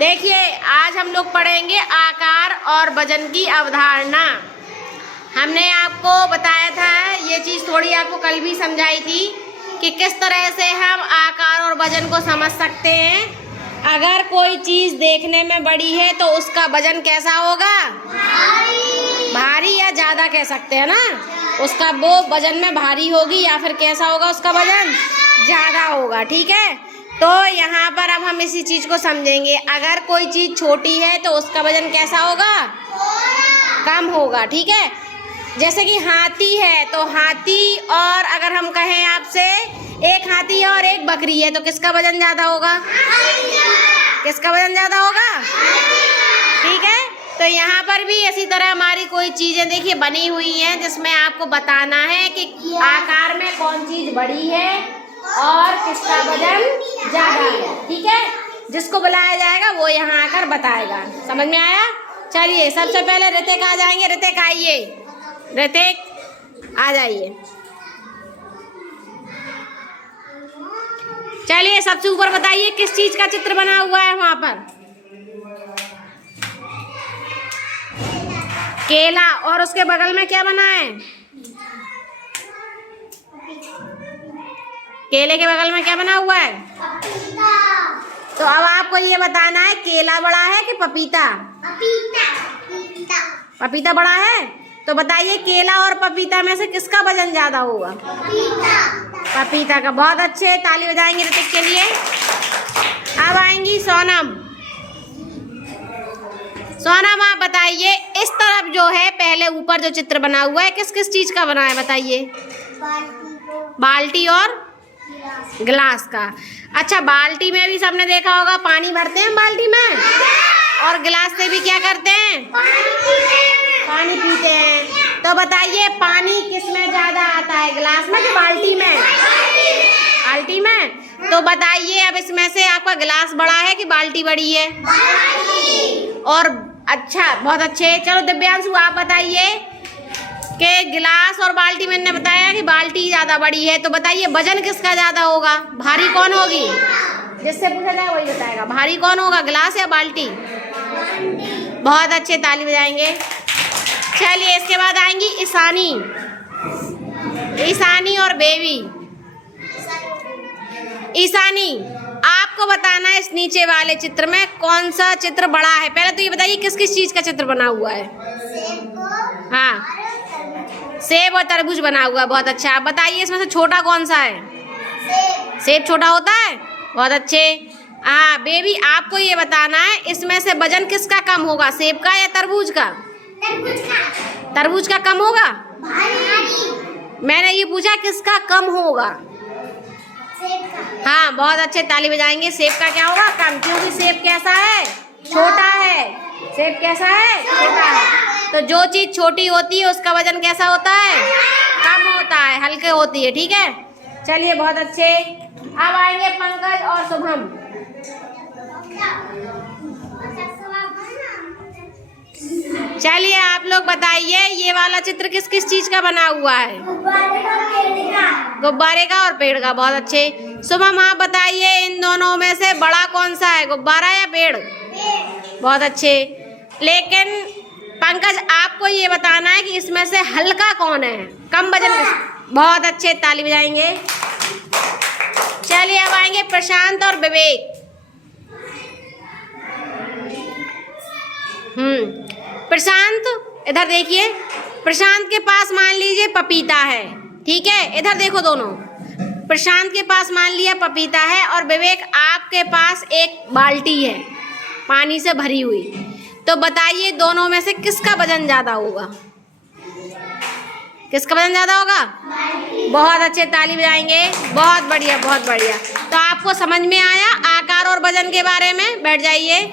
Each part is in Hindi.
देखिए आज हम लोग पढ़ेंगे आकार और वजन की अवधारणा। हमने आपको बताया था, ये चीज़ थोड़ी आपको कल भी समझाई थी कि किस तरह से हम आकार और वजन को समझ सकते हैं। अगर कोई चीज़ देखने में बड़ी है तो उसका वजन कैसा होगा? भारी या ज़्यादा कह सकते हैं ना। उसका वो वजन में भारी होगी या फिर कैसा होगा? उसका वजन ज़्यादा होगा। ठीक है, तो यहाँ पर अब हम इसी चीज़ को समझेंगे। अगर कोई चीज़ छोटी है तो उसका वजन कैसा होगा? कम होगा। ठीक है, जैसे कि हाथी है तो हाथी, और अगर हम कहें आपसे एक हाथी है और एक बकरी है तो किसका वजन ज़्यादा होगा? किसका वजन ज़्यादा होगा? ठीक है, तो यहाँ पर भी इसी तरह हमारी कोई चीज़ें देखिए बनी हुई हैं जिसमें आपको बताना है कि आकार में कौन चीज़ बड़ी है और किसका वजन ज़्यादा है। ठीक है, जिसको बुलाया जाएगा वो यहाँ आकर बताएगा। समझ में आया? चलिए सबसे पहले ऋतिक आ जाएंगे। ऋतिक आइए, ऋतिक आ जाइए। चलिए सबसे ऊपर बताइए किस चीज़ का चित्र बना हुआ है वहाँ पर? केला। और उसके बगल में क्या बना है? केले के बगल में क्या बना हुआ है? पपीता। तो अब आपको ये बताना है केला बड़ा है कि पपीता? पपीता। पपीता बड़ा है। तो बताइए केला और पपीता में से किसका वजन ज्यादा होगा? पपीता। पपीता का। बहुत अच्छे, ताली बजाएंगे ऋतिक के लिए। अब आएंगी सोनम। सोनम आप बताइए, इस तरफ जो है पहले ऊपर जो चित्र बना हुआ है किस किस चीज का बना है बताइए? बाल्टी और गिलास का। अच्छा, बाल्टी में भी सबने देखा होगा पानी भरते हैं बाल्टी में, और गिलास से भी क्या करते हैं? पानी पीते हैं। तो बताइए पानी किस में ज्यादा आता है, गिलास में कि बाल्टी में? बाल्टी में। तो बताइए अब इसमें से आपका गिलास बड़ा है कि बाल्टी बड़ी है? और अच्छा, बहुत अच्छे। चलो दिव्यांशु आप बताइए कि गिलास और बाल्टी, मैंने बताया कि बाल्टी ज़्यादा बड़ी है। तो बताइए वजन किसका ज़्यादा होगा? भारी कौन होगी? जिससे पूछा जाए वही बताएगा। भारी कौन होगा, गिलास या बाल्टी? बहुत अच्छे, ताली बजाएंगे। चलिए इसके बाद आएंगी ईशानी। ईशानी और बेबी। ईशानी आपको बताना है इस नीचे वाले चित्र में कौन सा चित्र बड़ा है। पहले तो ये बताइए किस किस चीज़ का चित्र बना हुआ है? हाँ, सेब और तरबूज बना हुआ है। बहुत अच्छा। आप बताइए इसमें से छोटा कौन सा है? सेब छोटा होता है। बहुत अच्छे। हाँ बेबी, आपको ये बताना है इसमें से वजन किसका कम होगा, सेब का या तरबूज का? तरबूज का कम होगा। मैंने ये पूछा किसका कम होगा? हाँ बहुत अच्छे, ताली बजाएंगे। सेब का क्या होगा? कम, क्योंकि सेब कैसा है? छोटा है। सेब कैसा है? छोटा है। तो जो चीज़ छोटी होती है उसका वजन कैसा होता है? कम होता है, हल्के होती है। ठीक है, चलिए बहुत अच्छे। अब आएंगे पंकज और शुभम। चलिए आप लोग बताइए ये वाला चित्र किस किस चीज का बना हुआ है? गुब्बारे का और पेड़ का। बहुत अच्छे। शुभम आप बताइए इन दोनों में से बड़ा कौन सा है, गुब्बारा या पेड़? बहुत अच्छे। लेकिन पंकज आपको ये बताना है कि इसमें से हल्का कौन है, कम वजन किस? बहुत अच्छे, ताली बजाएंगे। चलिए अब आएंगे प्रशांत और विवेक। प्रशांत इधर देखिए। प्रशांत के पास मान लीजिए पपीता है। ठीक है, इधर देखो दोनों। प्रशांत के पास मान लिया पपीता है और विवेक आपके पास एक बाल्टी है पानी से भरी हुई। तो बताइए दोनों में से किसका वजन ज्यादा होगा? किसका वजन ज्यादा होगा? बहुत अच्छे, ताली बजाएंगे। बहुत बढ़िया, बहुत बढ़िया। तो आपको समझ में आया आकार और वजन के बारे में? बैठ जाइए।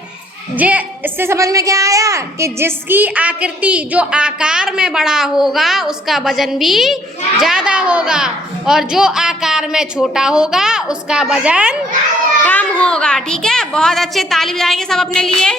जे इससे समझ में क्या आया कि जिसकी आकृति जो आकार में बड़ा होगा उसका वजन भी ज्यादा होगा, और जो आकार में छोटा होगा उसका वजन कम होगा। ठीक है, बहुत अच्छे, ताली बजाएंगे सब अपने लिए।